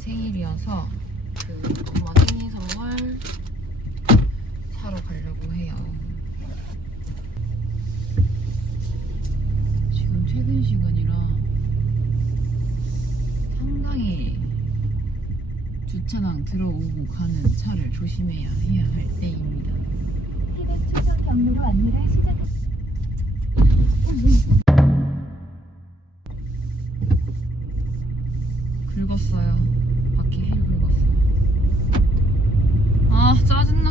생일이어서 그 엄마 생일 선물 사러 가려고 해요. 지금 퇴근 시간이라 상당히 주차장 들어오고 가는 차를 조심해야 해야 할 때입니다. 티백 초선 경로로 안내를 시작. 긁었어요. 바퀴 힐 긁었어요. 아 짜증나.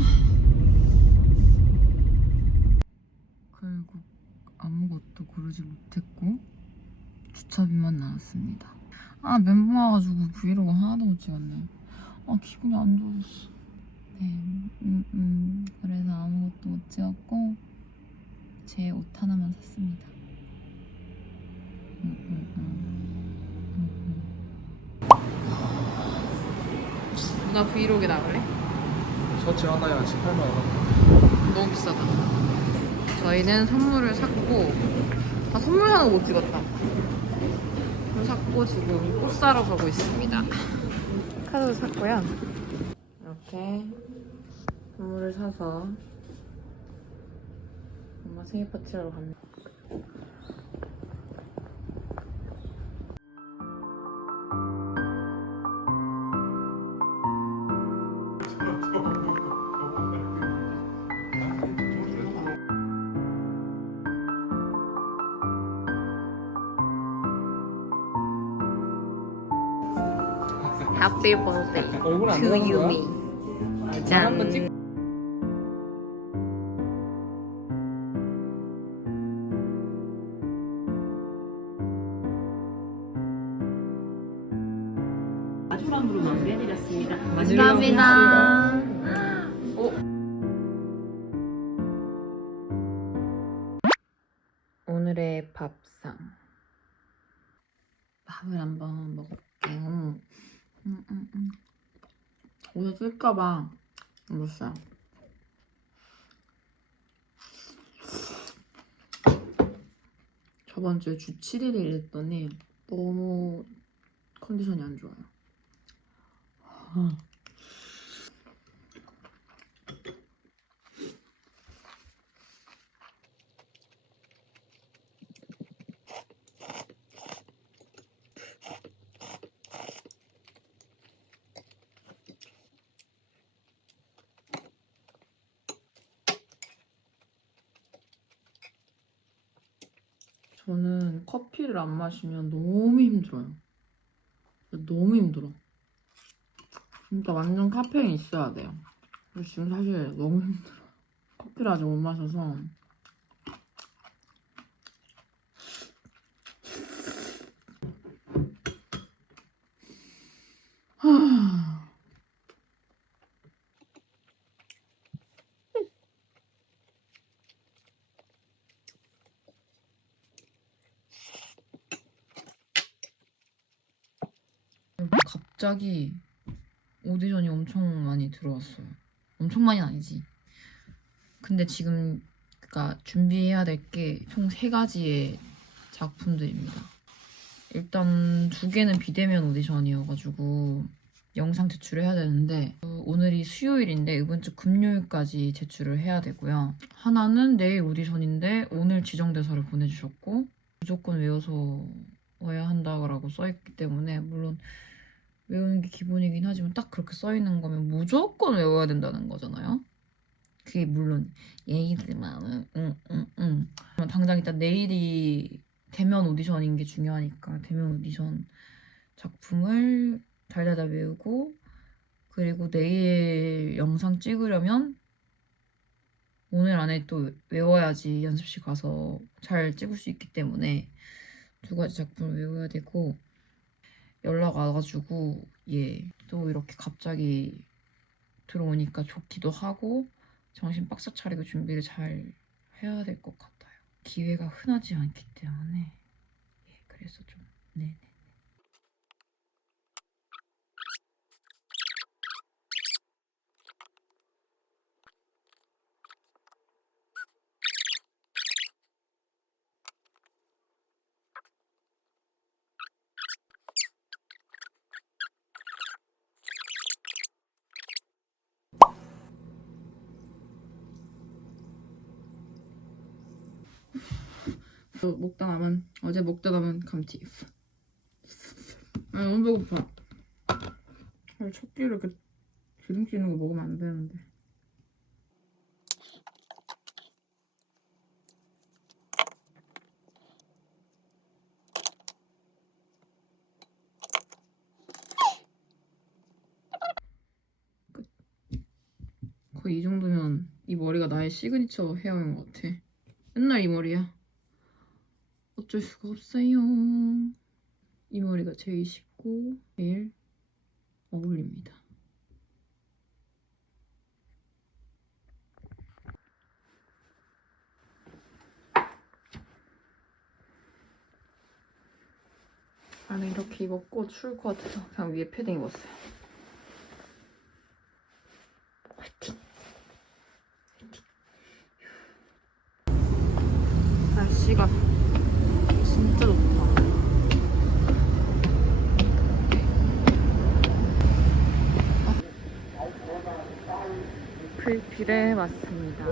결국 아무것도 고르지 못했고 주차비만 나왔습니다. 아 멘붕 와가지고 브이로그 하나도 못 찍었네. 아 기분이 안 좋았어. 네, 음, 음, 그래서 아무것도 못 찍었고 제 옷 하나만 샀습니다. 음, 음, 음. 음, 음. 누나 브이로그 나갈래? 셔츠 하나에 한 18만 원. 너무 비싸다. 저희는 선물을 샀고, 아, 선물 하나 못 찍었다. 선물 샀고, 지금 꽃 사러 가고 있습니다. 카드 샀고요. 이렇게 선물을 사서 엄마 생일 파티하러 갑니다. Happy birthday 얼굴 안 to 들어간 거야? Yumi. 짠. 못 써요. 저번 주에 주 7일 일했더니 너무 컨디션이 안 좋아요. 저는 커피를 안 마시면 너무 힘들어요. 너무 힘들어. 진짜 완전 카페인 있어야 돼요. 그래서 지금 사실 너무 힘들어. 커피를 아직 못 마셔서. 하... 갑자기 오디션이 엄청 많이 들어왔어요. 엄청 많이 아니지. 근데 지금 그니까 준비해야 될 게 총 세 가지의 작품들입니다. 일단 두 개는 비대면 오디션이어가지고 영상 제출을 해야 되는데 어, 오늘이 수요일인데 이번 주 금요일까지 제출을 해야 되고요. 하나는 내일 오디션인데 오늘 지정 대사를 보내주셨고 무조건 외워서 와야 한다고 써있기 때문에 물론 외우는 게 기본이긴 하지만 딱 그렇게 써 있는 거면 무조건 외워야 된다는 거잖아요. 그게 물론 예의지만은 응응응. 당장 일단 내일이 대면 오디션인 게 중요하니까 대면 오디션 작품을 달달달 외우고 그리고 내일 영상 찍으려면 오늘 안에 또 외워야지 연습실 가서 잘 찍을 수 있기 때문에 두 가지 작품을 외워야 되고 연락 와가지고 예 또 이렇게 갑자기 들어오니까 좋기도 하고 정신 빡싹 차리고 준비를 잘 해야 될 것 같아요. 기회가 흔하지 않기 때문에 예 그래서 좀 네네. 먹다 남은 어제 먹다 남은 감튀. 아 너무 배고파. 아, 첫 끼를 이렇게 기름기 있는 거 먹으면 안 되는데. 끝. 거의 이 정도면 이 머리가 나의 시그니처 헤어인 것 같아. 맨날 이 머리야. 어쩔 수가 없어요. 이 머리가 제일 쉽고 제일 어울립니다. 안에 이렇게 입었고 추울 것 같아서 그냥 위에 패딩 입었어요. 날씨가 진짜 좋다. 풀필에 왔습니다.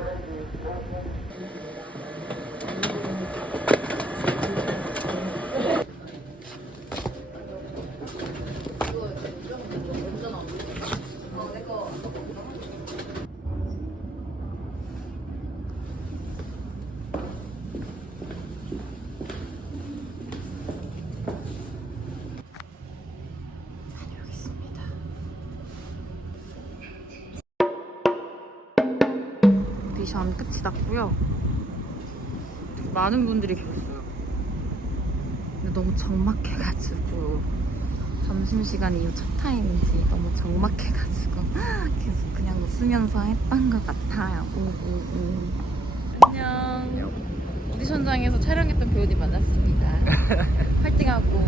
다녀오겠습니다. 오디션 끝이 났고요. 많은 분들이 계셨어요. 근데 너무 적막해가지고 점심시간 이후 첫 타임인지 너무 적막해가지고 계속 그냥 웃으면서 했던 것 같아요. 우우우. 안녕. 오디션장에서 촬영했던 배우님 만났습니다. 화이팅하고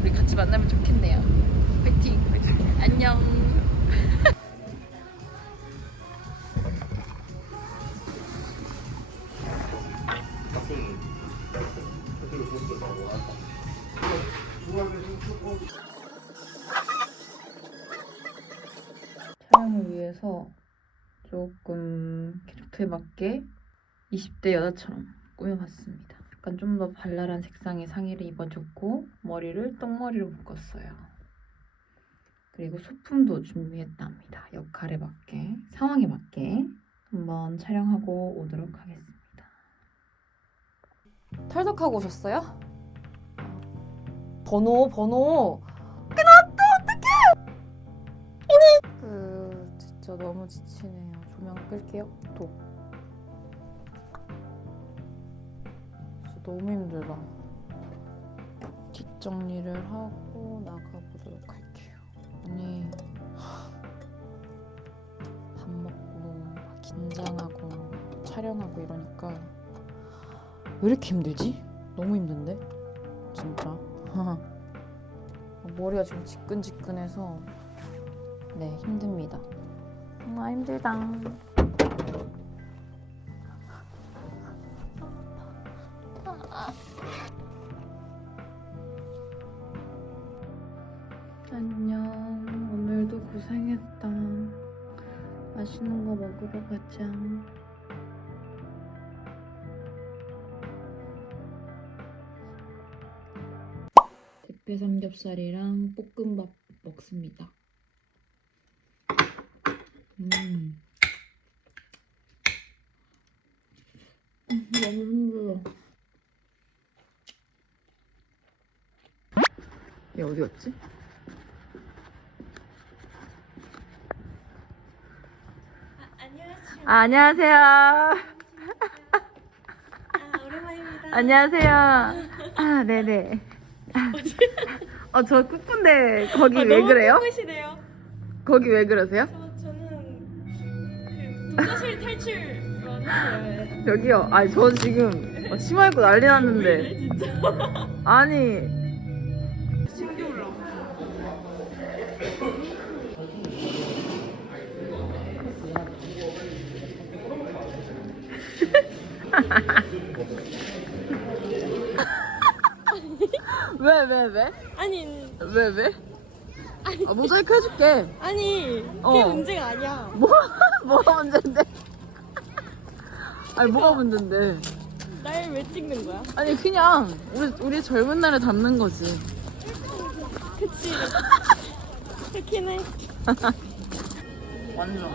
우리 같이 만나면 좋겠네요. 화이팅. 안녕. 촬영을 20대 여자처럼 꾸며봤습니다. 약간 좀 더 발랄한 색상의 상의를 입어줬고 머리를 똥머리로 묶었어요. 그리고 소품도 준비했답니다. 역할에 맞게, 상황에 맞게 한번 촬영하고 오도록 하겠습니다. 탈덕하고 오셨어요? 번호 번호 그 진짜 너무 지치네요 조명 끌게요 또 너무 힘들다 뒷 정리를 하고 나가보도록 할게요 아니 밥 먹고 막 긴장하고 촬영하고 이러니까 왜 이렇게 힘들지? 너무 힘든데? 진짜. 머리가 지금 지끈지끈해서 네, 힘듭니다. 정말 힘들다. 먹으러 가자. 대패 삼겹살이랑 볶음밥 먹습니다. 음. 음, 너무 힘들어. 얘 어디 갔지? 아, 안녕하세요. 아, 오랜만입니다. 안녕하세요. 아, 네네. 어, 저 꾸꾼데 거기 아, 왜 너무 그래요? 예쁘시네요. 거기 왜 그러세요? 저, 저는 그 독서실 탈출만 했어요. 여기요. 아니, 저 지금 어, 치마 입고 난리 났는데. 진짜. 아니, 신기 올라. 왜, 왜, 왜? 아니, 왜, 왜? 아, 모자이크 해줄게. 아니, 그게 어. 문제가 아니야. 뭐, 뭐가 문제인데? 아니, 뭐가 문제인데? 날 왜 찍는 거야? 아니 그냥 우리 우리 젊은 날에 닿는 거지. 그치. 그렇긴 해. 완전.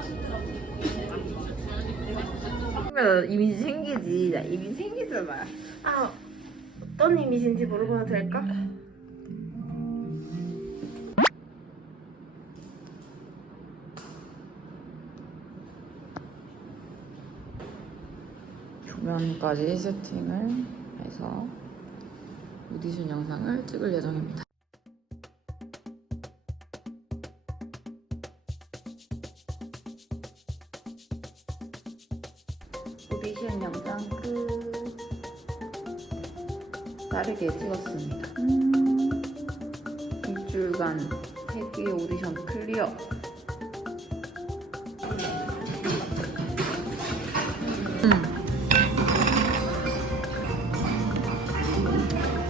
이미지 생기지. 나 이미지 생기잖아. 아, 어떤 이미지인지 물어봐도 될까? 조명까지 세팅을 해서 오디션 영상을 찍을 예정입니다. 오디션 영상 끝. 빠르게 찍었습니다. 음, 일주일간 3개의 오디션 클리어.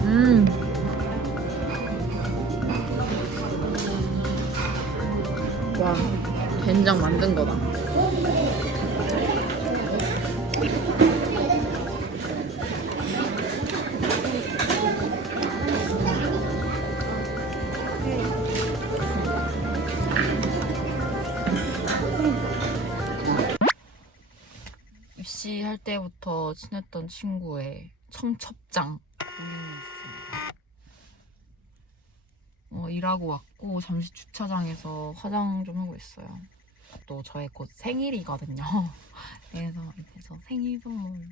음. 와, 된장 만든 거다. 입시할 때부터 친했던 친구의 청첩장. 어, 일하고 왔고 잠시 주차장에서 화장 좀 하고 있어요. 또 저의 곧 생일이거든요. 그래서 이제 저 생일 선물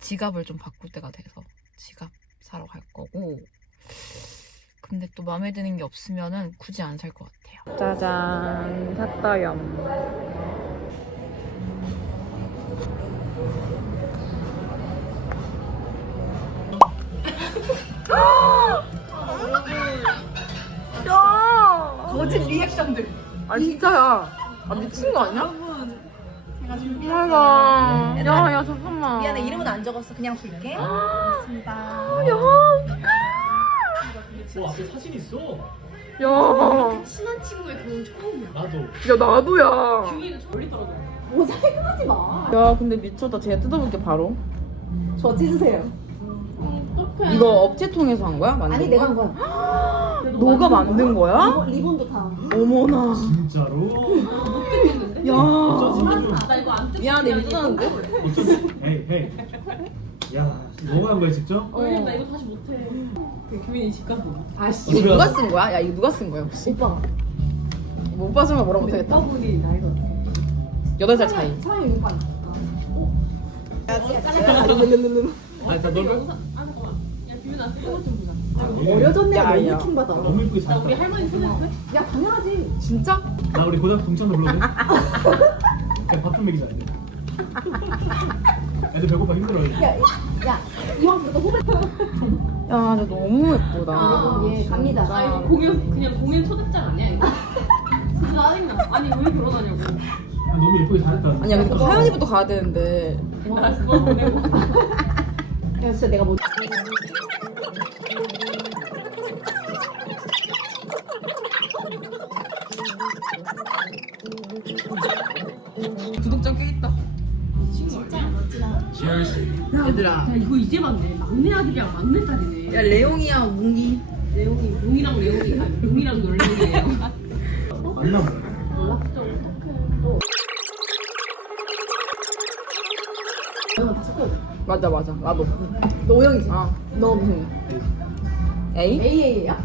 지갑을 좀 바꿀 때가 돼서 지갑 사러 갈 거고 근데 또 마음에 드는 게 없으면은 굳이 안 살 것 같아요. 짜잔 샀어요. 거짓 리액션들. 아 진짜야. 아 미친 거 아니야? 제가 준비했어요. 야야 잠깐만. 미안해, 이름은 안 적었어. 그냥 줄게. 와, 앞에 사진 있어. 야. 친한 친구의 그건 처음이야. 나도. 야 나도야. 규민이 멀리 떨어져. 야 근데 미쳤다. 제가 뜯어볼게 바로. 저 찢으세요. 이거 업체 통해서 한 거야? 만든 아니, 내가 한 거야. 너가 만든 거야? 리본도 다. 어머나. 진짜로? 야. 어쩌지? 나 이거 안 뜯. 미안해 이미 뜯었는데? 어쩌지? 헤이, 헤이. 야, 너가 한 거야, 직접? 어. 나 이거 다시 못해. 그 규민이 집 가서. 아씨. 이거 누가 쓴 거야? 야 이거 누가 쓴 거야 혹시? 오빠. 못 봤으면 뭐라 못하겠다. 오빠분이 나이가 여덟 살 차이. 사람이 오빠. 아, 자, 너를? 아 잠깐만. 야 규민아 이거 좀 보자. 어려졌네. 야, 야. 받아. 너무 예쁘게 잘 우리. 할머니 손에 돼? 야 당연하지. 진짜? 나 우리 고등학교 동창도 불러도 돼? 그냥 밥좀 먹이자, 애들. 애들 배고파 힘들어. 야 이왕 그래도 후배. 야, 진짜 너무 예쁘다. 예 갑니다. 아 이거 공연 그냥 공연 초대장 아니야 이거? 진짜 짜증나. 아니 왜 결혼하냐고. 너무 예쁘게 잘했다. 아니야, 근데 하연이부터 가야 되는데. 나 그거 보내고. 야 진짜 내가 뭐. 얘들아. 야 이거 이제 봤네. 막내 아들이랑 막내 딸이네. 야, 레옹이야, 뭉이. 레옹이 용이랑 레옹이 아, 용이랑 놀래미예요. 말라. 맞아, 맞아. 나도. 너 오영이지? 아, 너 무슨. 에이? AA야?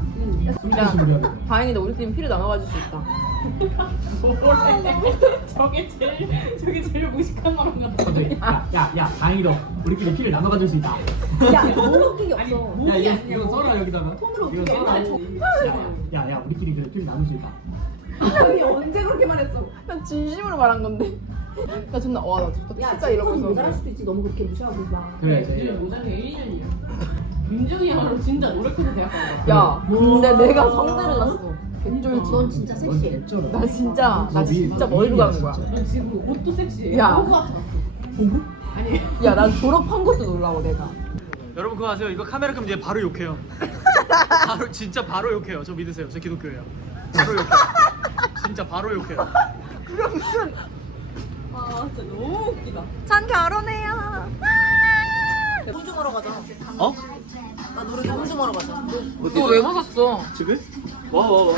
스물스물이야. 다행이다. 우리 팀 피를 나눠가질 수 있다. 저게 제일 저게 제일 무식한 말 같아. 갑자기, 야, 야, 야, 다행이다. 우리끼리 피를 나눠 가질 수 있다. 야 너무 웃긴 게 없어. 야, 이거, 이거 써라, 여기다가. 톤으로 이거 웃기게 써라. 옛날에 야, 야, 야, 우리끼리 그래, 피를 나눌 수 있다. 아니 언제 그렇게 말했어? 난 진심으로 말한 건데. 나 존나, 와, 나 진짜, 진짜 이러고 있어. 수도 있지 너무 그렇게 무시하고 막. 그래, 이제. 모자가 1년이야. 민준이야말로 진짜 노력해서 대학 간 거야. 야, 근데 내가 성대를 났어. 개쫄지. 넌 진짜 섹시해. 나 진짜, 나 진짜 멀리 가는 거야. 너 지금 옷도 섹시해. 야. 호구 같아. 아니 야, 난 졸업한 것도 놀라워, 내가. 여러분 그거 아세요? 이거 카메라 끄면 얘 바로 욕해요. 바로 진짜 바로 욕해요. 저 믿으세요. 저 기독교예요. 바로 욕해요. 진짜 바로 욕해요. 아 진짜 너무 웃기다. 전 결혼해요. 노래 좀 하러 가자. 어? 나 노래 너무 좀 하러 가자. 너 왜 벗었어? 집에? 와 와 와.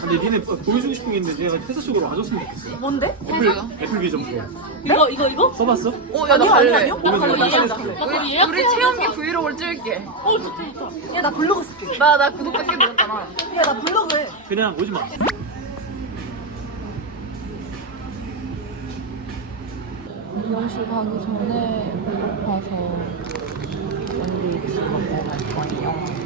근데 니네 보여주고 싶은 게 있는데 내가 회사 쪽으로 와줬으면 좋겠어. 뭔데? 애플 애플 비전 프로. 이거 이거 이거? 써봤어? 어, 야, 나 갈래. 나 되겠다. 갈래. 나 갈래. 우리, 우리 체험기 브이로그를 찍을게. 어 좋다 좋다. 야, 나 블로그 쓸게. 나, 나 구독자 꽤 늘었잖아. 야, 나 블로그 해. 그냥 오지 마. 미용실 가기 전에 배고파서 샌드위치 먹고 갈 거예요.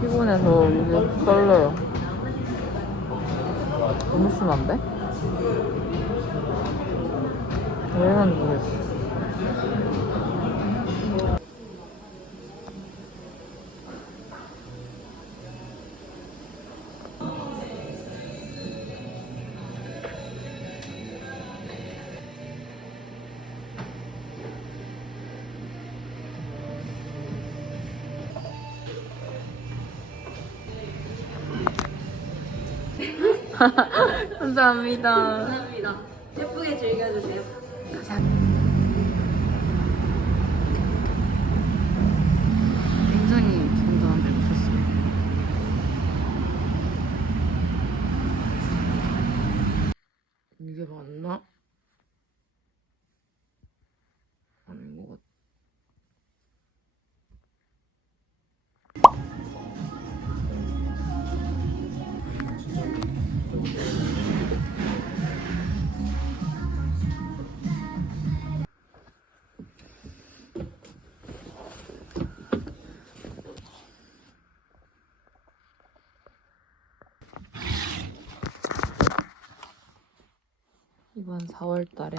피곤해서 이제 떨려요. 너무 심한데? 왜 이런지 모르겠어. 감사합니다. 예쁘게 즐겨주세요. 굉장히 이번 4월 달에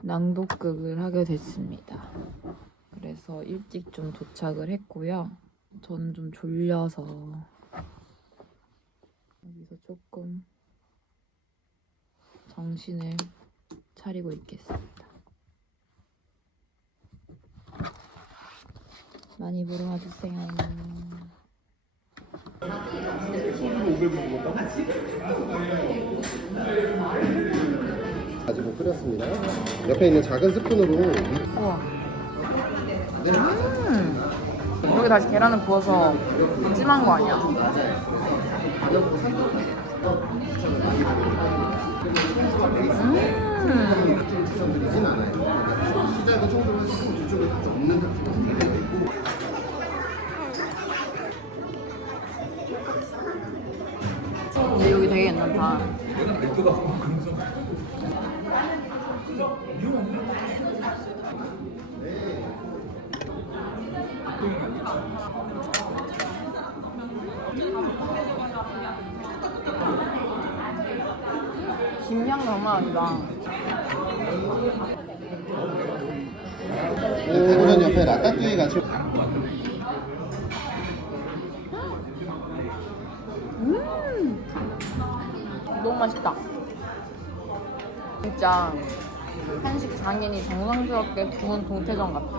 낭독극을 하게 됐습니다. 그래서 일찍 좀 도착을 했고요. 저는 좀 졸려서 여기서 조금 정신을 차리고 있겠습니다. 많이 보러 와주세요. 가지고 끓였습니다. 옆에 있는 작은 스푼으로 우와. 음. 여기 다시 계란을 부어서 찜한 거 아니야? 음. 시작은 청소를 뒤쪽에 없는 근데 괜찮다. 김향 장난 아니다. 대구전 옆에 라따뚜이 같이 너무 맛있다. 진짜 한식 장인이 정성스럽게 구운 동태전 같아.